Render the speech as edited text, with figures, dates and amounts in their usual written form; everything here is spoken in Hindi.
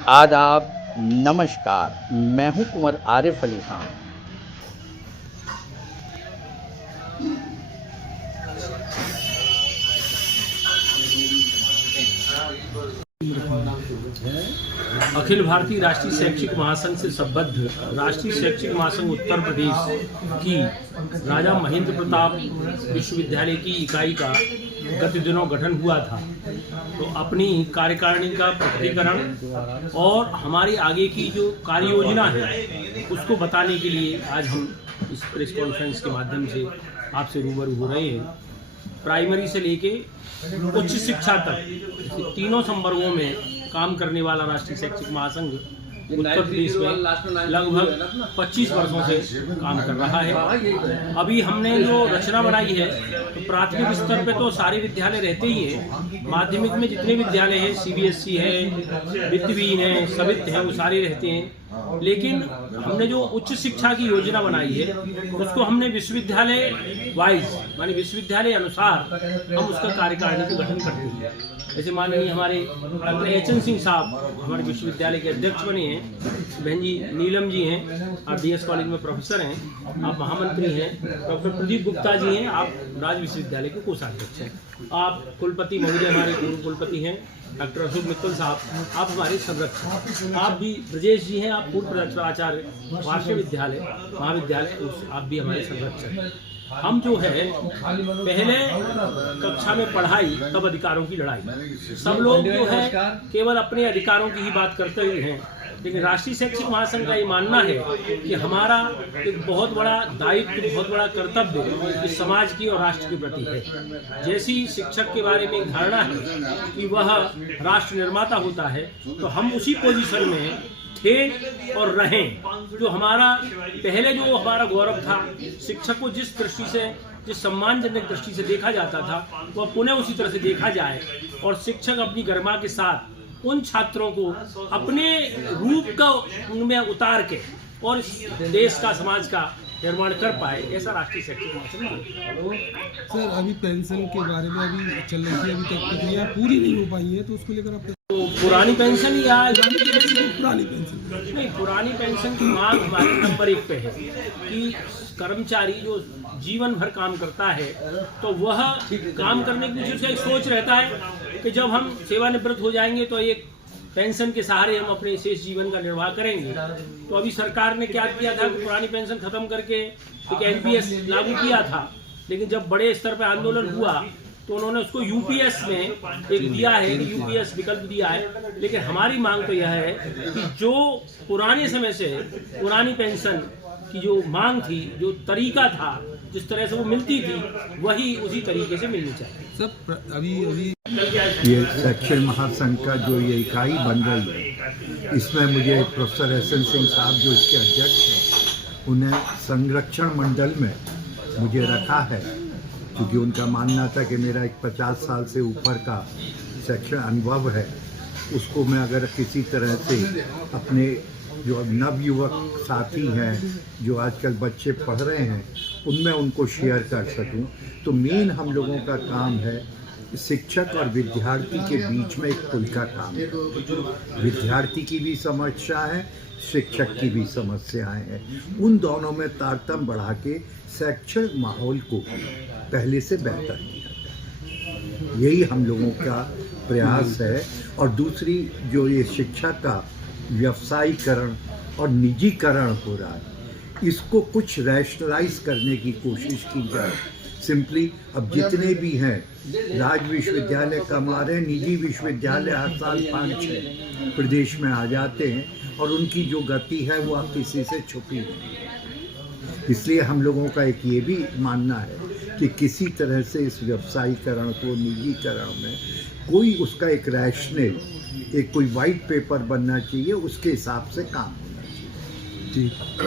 आदाब, नमस्कार। मैं हूं कुंवर आरिफ अली खान। अखिल भारतीय राष्ट्रीय शैक्षिक महासंघ से संबद्ध राष्ट्रीय शैक्षिक महासंघ उत्तर प्रदेश की राजा महेंद्र प्रताप विश्वविद्यालय की इकाई का गत दिनों गठन हुआ था। तो अपनी कार्यकारिणी का प्रकटीकरण और हमारी आगे की जो कार्य योजना है उसको बताने के लिए आज हम इस प्रेस कॉन्फ्रेंस के माध्यम से आपसे रूबरू हो रहे हैं। प्राइमरी से लेके उच्च शिक्षा तक तीनों संवर्गों में काम करने वाला राष्ट्रीय शैक्षिक महासंघ उत्तर प्रदेश में लगभग 25 वर्षों से काम कर रहा है। अभी हमने जो रचना बनाई है तो प्राथमिक स्तर पे तो सारे विद्यालय रहते ही हैं, माध्यमिक में जितने विद्यालय हैं सीबीएसई है, वित्तवीन है, सवित है, वो सारे रहते हैं। लेकिन हमने जो उच्च शिक्षा की योजना बनाई है उसको हमने विश्वविद्यालय वाइज मानी विश्वविद्यालय अनुसार हम उसका कार्यकारिणी का गठन करते हैं। जैसे माननीय हमारे डॉक्टर एचएन सिंह साहब हमारे विश्वविद्यालय के अध्यक्ष बने हैं, बहन जी नीलम जी हैं, आप डीएस कॉलेज में प्रोफेसर हैं, आप महामंत्री हैं, डॉक्टर प्रदीप गुप्ता जी हैं, आप राज विश्वविद्यालय के कोषाध्यक्ष हैं, आप कुलपति महोदय हमारे पूर्व कुलपति हैं डॉक्टर अशोक मित्तल साहब, आप हमारे संरक्षक, आप भी ब्रजेश जी हैं, आप पूर्व आचार्य वार्षिक विद्यालय महाविद्यालय, आप भी हमारे संरक्षक हैं। हम जो है पहले कक्षा में पढ़ाई तब अधिकारों की लड़ाई, सब लोग जो है केवल अपने अधिकारों की ही बात करते ही हैं, लेकिन राष्ट्रीय शैक्षिक महासंघ का ये मानना है कि हमारा एक बहुत बड़ा दायित्व, बहुत बड़ा कर्तव्य इस समाज की और राष्ट्र के प्रति है। जैसी शिक्षक के बारे में धारणा है कि वह राष्ट्र निर्माता होता है, तो हम उसी पोजीशन में थे और रहें। जो हमारा पहले जो हमारा गौरव था, शिक्षक को जिस दृष्टि से, जिस सम्मानजनक दृष्टि से देखा जाता था, वह पुनः उसी तरह से देखा जाए और शिक्षक अपनी गरिमा के साथ उन छात्रों को अपने रूप का उनमें उतार के और इस देश का, समाज का निर्माण कर पाए, ऐसा राष्ट्रीय शैक्षिक महासंघ। सर, अभी पेंशन के बारे में अभी चल रही है, अभी तक प्रक्रिया पूरी नहीं हो पाई है, तो उसको लेकर आप तो पुरानी पेंशन या पुरानी पेंशन नहीं, पुरानी पेंशन की मांग हमारे नंबर 1 पे है कि कर्मचारी जो जीवन भर काम करता है तो वह काम करने की मुझे उसका एक सोच रहता है कि जब हम सेवानिवृत्त हो जाएंगे तो एक पेंशन के सहारे हम अपने शेष जीवन का निर्वाह करेंगे। तो अभी सरकार ने क्या किया था कि पुरानी पेंशन खत्म करके एक एनपीएस लागू किया था, लेकिन जब बड़े स्तर पर आंदोलन हुआ तो उन्होंने उसको यूपीएस में एक दिया है, यूपीएस विकल्प दिया है। लेकिन हमारी मांग तो यह है कि जो पुराने समय से पुरानी पेंशन की जो मांग थी, जो तरीका था, जिस तरह से वो मिलती थी, वही उसी तरीके से मिलनी चाहिए। सब अभी ये शैक्षिक महासंघ का जो ये इकाई बन रही है, इसमें मुझे प्रोफेसर एचएन सिंह साहब जो इसके अध्यक्ष हैं, उन्हें संरक्षण मंडल में मुझे रखा है, क्योंकि उनका मानना था कि मेरा एक 50 साल से ऊपर का शैक्षण अनुभव है, उसको मैं अगर किसी तरह से अपने जो नवयुवक साथी हैं, जो आजकल बच्चे पढ़ रहे हैं, उनमें उनको शेयर कर सकूं। तो मेन हम लोगों का काम है शिक्षक और विद्यार्थी के बीच में एक पुल का काम है। विद्यार्थी की भी समस्या है, शिक्षक की भी समस्याएं हैं, उन दोनों में तारतम्य बढ़ा के शैक्षणिक माहौल को पहले से बेहतर किया जाए, यही हम लोगों का प्रयास है। और दूसरी जो ये शिक्षा का व्यवसायीकरण और निजीकरण हो रहा है, इसको कुछ रैशनलाइज करने की कोशिश की जाए। सिंपली अब जितने भी हैं राज विश्वविद्यालय कमा रहे हैं, निजी विश्वविद्यालय हर साल 5-6 प्रदेश में आ जाते हैं और उनकी जो गति है वो अब किसी से छुपी नहीं है। इसलिए हम लोगों का एक ये भी मानना है कि किसी तरह से इस व्यवसायीकरण को, निजीकरण में कोई उसका एक रैशनल, एक कोई वाइट पेपर बनना चाहिए, उसके हिसाब से काम होना चाहिए। ठीक।